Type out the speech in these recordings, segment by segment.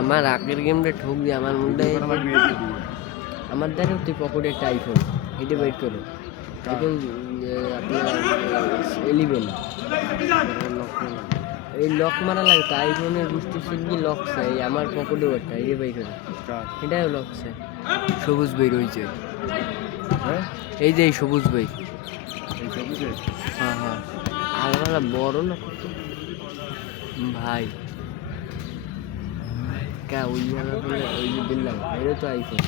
আমার আগের গেমটা ঠুক দিয়ে আমার মধ্যে আমার দ্বারা তুই পকেটে একটা আইফোন এটা বের করো এখন আপনার 11 এই লক মারা লাগে তো আইফোনের বুঝতে শিখবি লক চাই আমার পকেটেও একটা এটা বের করো এটাও লক চাই সবুজ বই রয়েছে এই যে এই সবুজ বই হ্যাঁ হ্যাঁ আলাদা বড় না কত ভাই কা ওই ওই যে দিলাম এটা তো আইফোন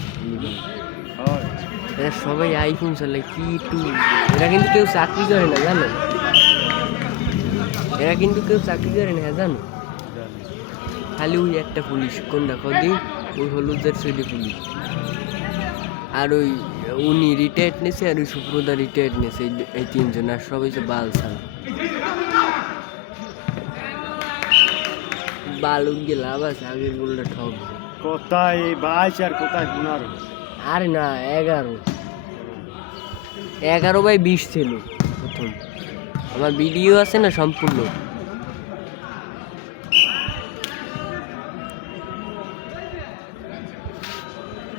এরা সবাই আইফোন চলে কি টু এরা কিন্তু কেউ চাকরি করে না জানো এরা কিন্তু কেউ চাকরি করে না জানো খালি ওই একটা পুলিশ কোনটা কদিন ওই হলুদের সেটি পুলিশ আর ওই উনি রিটায়ার্ড নিয়েছে আর ওই সুপ্রদা রিটায়ার্ড নিয়েছে এই তিনজন আর সবাই তো বাল ছাড়া বালুক গিয়ে লাভ আছে আগের বললে ঠক কোথায় 22 আর কোথায় 15 আরে না 11/20 ছিল প্রথম আমার ভিডিও আছে না সম্পূর্ণ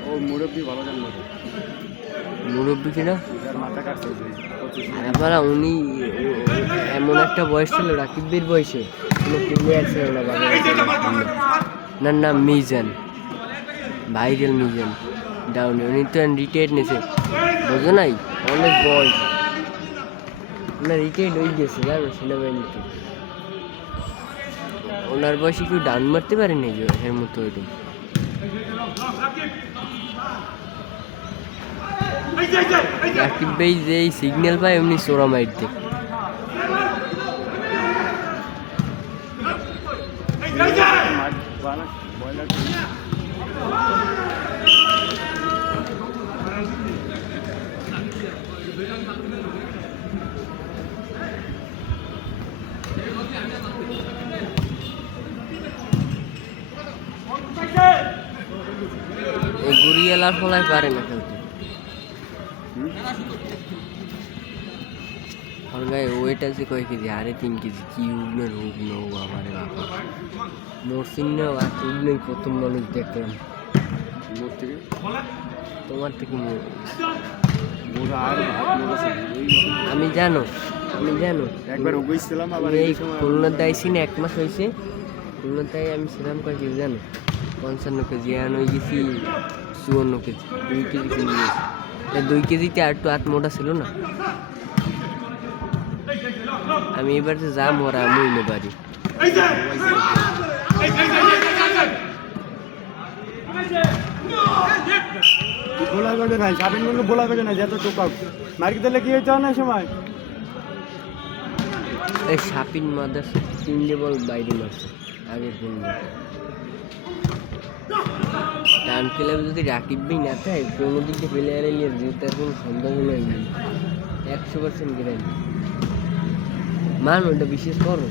ও মুরব্বি ভালো জান না মুরব্বী কিনা মাথা কাটছে আবার উনি এমন একটা বয়স ছিল রাকিবের বয়সে কোনো প্লেয়ার ছিল না না নাম মিজান ভাইরাল মিজান ডাউনে উনি তো রিটায়ার্ড নিয়েছে বোঝো নাই অনেক বয়স ওনার রিটায়ার্ড হয়ে গেছে জানো সেনাবাহিনীতে ওনার বয়সে কেউ ডাউন মারতে পারে না এর মতো ওইরকম রাকিব ভাই যে সিগন্যাল পায় এমনি চোরা মাইট দেয় গুড়িয়ালার ফলায় পারে না খেলতে আর গায়ে ওয়েট আছে কয় কেজি 3.5 কেজি কি উগনের উগ্ন আমারে বাবা মরসিন না আর উগনেই প্রথম মানুষ দেখলাম তোমার থেকে আমি জানো একবার গইছিলাম আবার এই খুলনাতে আইসি না 1 মাস হয়েছে খুলনাতে আমি ছিলাম কয় কেজি জানো 55 কেজি আর ওই গেছি 54 কেজি 2 কেজি কিনে নিয়েছি 2 কেজিতে আর একটু হাত মোটা ছিল না আমি এবার যে যা মরা মইলে পারি बोला गए ना शापिंग में बोला गए ना ज्यादा टोका मार के दिले কি হইতো না সময় এই শাপিন মাদার তিনটে বল বাইরে মারছে আগের দিন টান খেলাবে যদি রাকিব ভাই না থাকে কোনো দিকে প্লেয়ারে নিয়ে জেতার কোনো সম্ভাবনাই নেই 100% গ্যারান্টি মান ওটা বিশেষ করো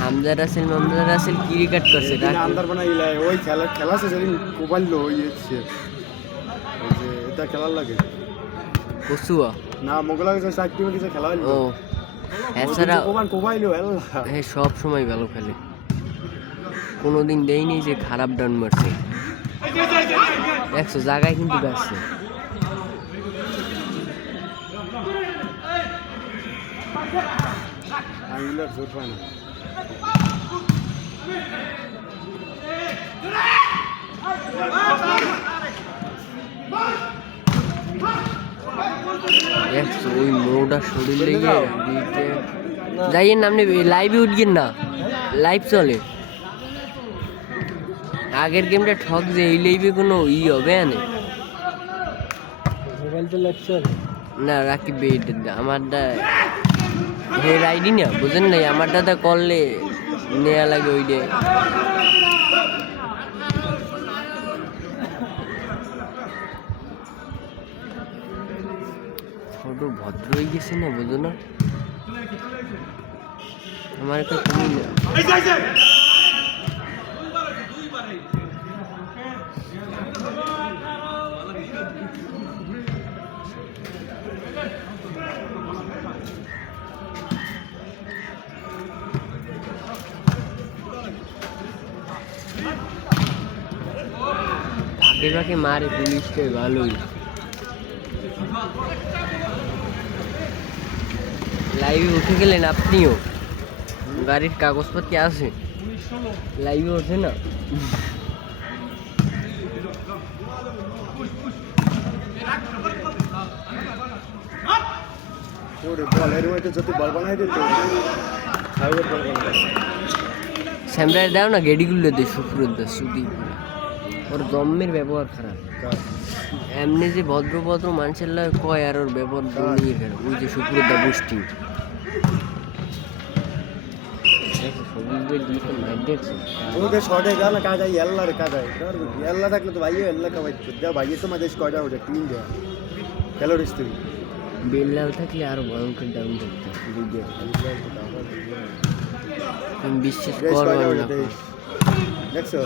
হামজা রাসেল মামদা রাসেল কি রেকর্ড করছে আন্দার বানাইলা ওই খেলা আছে যেদিন কোবাইলো ওই হচ্ছে ওই যে এটা খেলার লাগে কসুয়া না মোগলা গেছে 60 টিমে কিছু খেলা হলো ও এছাড়া কোবাইলো আল্লাহ হ্যাঁ সব সময় ভালো খেলে কোনোদিন দেয়নি যে খারাপ ডান মারছে 100 জায়গায় কিন্তু গাছে আইলার জোর পায় না ওই মোটা শরীর লেগে যাইয়ের নাম নেবে লাইভে উঠবেন না লাইভ চলে আগের গেমটা ঠক যে এই লাইভে কোনো হবে না মোবাইল তো লাইভ চলে না রাকিব আমারটা হে রাইডি না বুঝেন নাই আমার দাদা করলে নেওয়া লাগে ওই ডে ছোট ভদ্র হয়ে গেছে না বুঝো না আমার একটা তুমি না ফাঁকে ফাঁকে মারে পুলিশটাই ভালোই। লাইভে উঠে গেলেন আপনিও? গাড়ির কাগজপত্র আছে? লাইভে ওঠে না? ওরে বলের মধ্যে যদি বল বানাই দিত সাইবার বল বানাই স্যামরাই দাও না, গেডিগুলো দে সুপ্রদা সুদি। ওর দমের ব্যবহার খারাপ। এমনি যে ভদ্র ভদ্র মানুষের লাগে কয়, আর ওর ব্যবহার নিয়ে খারাপ। ওই যে সুপ্রদা বুস্টিং ওকে শর্টে গেল না কাজ এল্লারে কাজ এল্লা থাকলে তো ভাইও এল্লা কামাই দাও ভাইয়ের তো মাঝে কয়টা ওটা টিম দেওয়া ক্যালোরিজ তুমি বেল্লাল থাকলে আরো ভয়ঙ্কর ডাউন করতে। তুমি বিশ্বাস করো না, দেখছো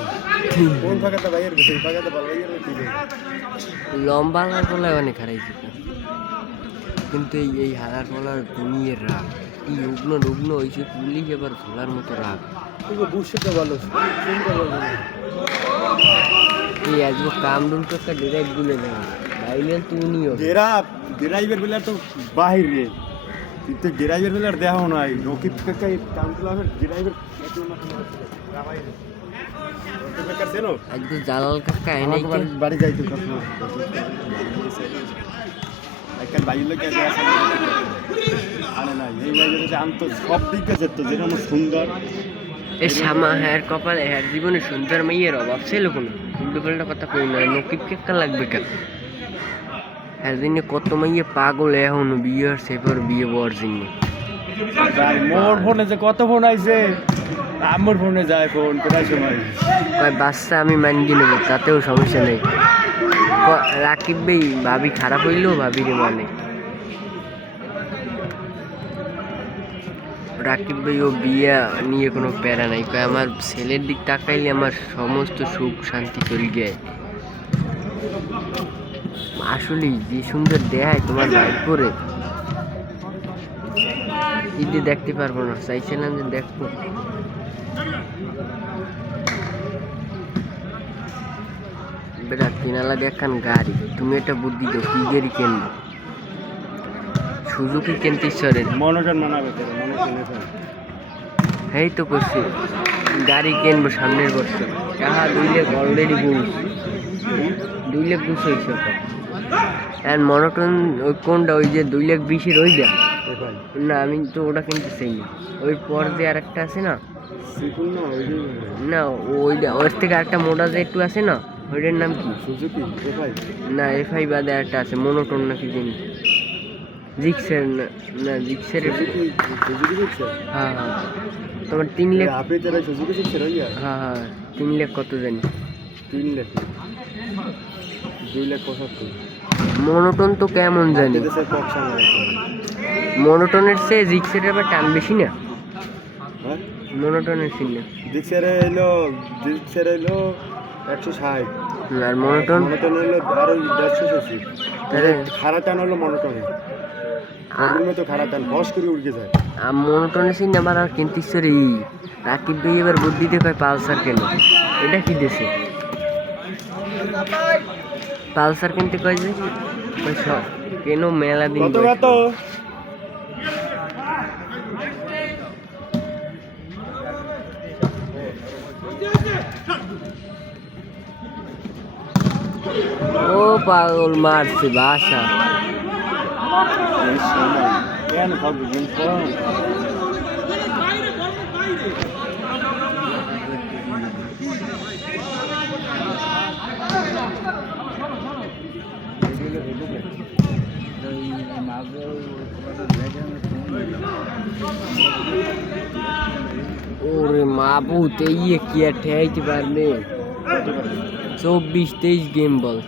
কোন ফাঁকাতে ভাইয়ের ফাঁকাতে ভাইয়ের লম্বা হালার পলায় অনেক হারাইছে, কিন্তু এই হালার পলার দুনিয়ার রাগ কি রুগ্ন রুগ্ন হয়েছে। পুলিশ এবার খোলার মতো রাগ। বুঝতে ভালো এই আজকে কামরুল তো একটা ডিরেক্ট গুলে নেয় ভাইলেন তুমিও ড্রাইভার বেলা তো বাহির রে কিন্তু ড্রাইভার বেলার দেখাও নাই রকিব কাকা কামরুল ড্রাইভার আজকে জালাল কাকা এনে বাড়ি যাইতো কখনো একটা বাইর লোক আছে আরে না এই বাইরে আম তো সব দিক আছে তো যেরকম সুন্দর এ শ্যামা হ্যার কপালে হ্যার জীবনে সুন্দর মাইয়ের অভাব ছিল কোনো উল্টো পাল্টা কথা কই না। নকিব কেকা লাগবে কেন? হ্যার দিনে কত মাইয়ে পাগল এখনো বিয়ে হচ্ছে, এবার বিয়ে বর জন্য মোর ফোনে যে কত ফোন আইছে আমার ফোনে যায় ফোন প্রায় সময় বাচ্চা আমি মানিয়ে নেবো, তাতেও সমস্যা নেই। রাকিব ভাই ভাবি খারাপ হইলেও ভাবিরে মানে। রাকিব ভাই ও বিয়ে নিয়ে কোনো প্যারা নাই, আমার ছেলের দিক তাকাইলে আমার সমস্ত সুখ শান্তি চলে যায়। আসলেই যে সুন্দর দেখায় তোমার ভাই করে ঈদে দেখতে পারবো না, চাইছিলাম যে দেখবো। বেটা কিনালা দেখান গাড়ি, তুমি একটা বুদ্ধি দাও কি গাড়ি কিনবো? সুজুকি কিনতে ইচ্ছরেন মনোজন মানাবে এই তো করছি গাড়ি কিনবো সামনের বছর। যাহা 2 লাখ অলরেডি বুঝ 2 লাখ বুঝ হয়েছে। আর মনোটন ওই কোনটা, ওই যে 2,20,000 ওইটা না, আমি তো ওটা কিনতে চাই না। ওই পর যে আর একটা আছে না, না ওইটা ওর থেকে আরেকটা মোটা যে একটু আছে না, ওইটার নাম কি? সুজুকি এফআই না এফআই বাদে একটা আছে মনোটন নাকি জানি, জিক্সের না জিক্সের। হ্যাঁ হ্যাঁ তোমার 3 লাখ। আপনি যারা সুজুকি জিক্সের হইয়া হ্যাঁ হ্যাঁ 3 লাখ কত জানি? 3 লাখ 2 লাখ 75। মনোটন তো কেমন জানি, মনোটনের চেয়ে জিক্সের আবার টান বেশি না? মনোটনের সিনে জিক্সের এলো 160 আর মনোটন হলো আরো 160। তাহলে খারাপ টান হলো মনোটনে, তো খারাপ টান বস করে উড়ে যায়। আর মনোটনের সিনে আবার আর কিনতে রে রাকিব ভাই এবার বুদ্ধি দিয়ে পালসার কেন? এটা কি দেশে পালসার কিনতে কয় যে কেন মেলা দিন ও পাগল মারছে বাসা। ওরে মাবুত এই কি আর ঠেকাইতে পারবে? 24-23 গেম বল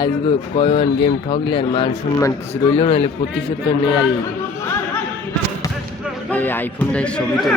আজকে কয়ন গেম ঠকলে আর মান সম্মান কিছু রইল না, হলে প্রতিশোধ তো নেই। এই আইফোনটাই ছবি তো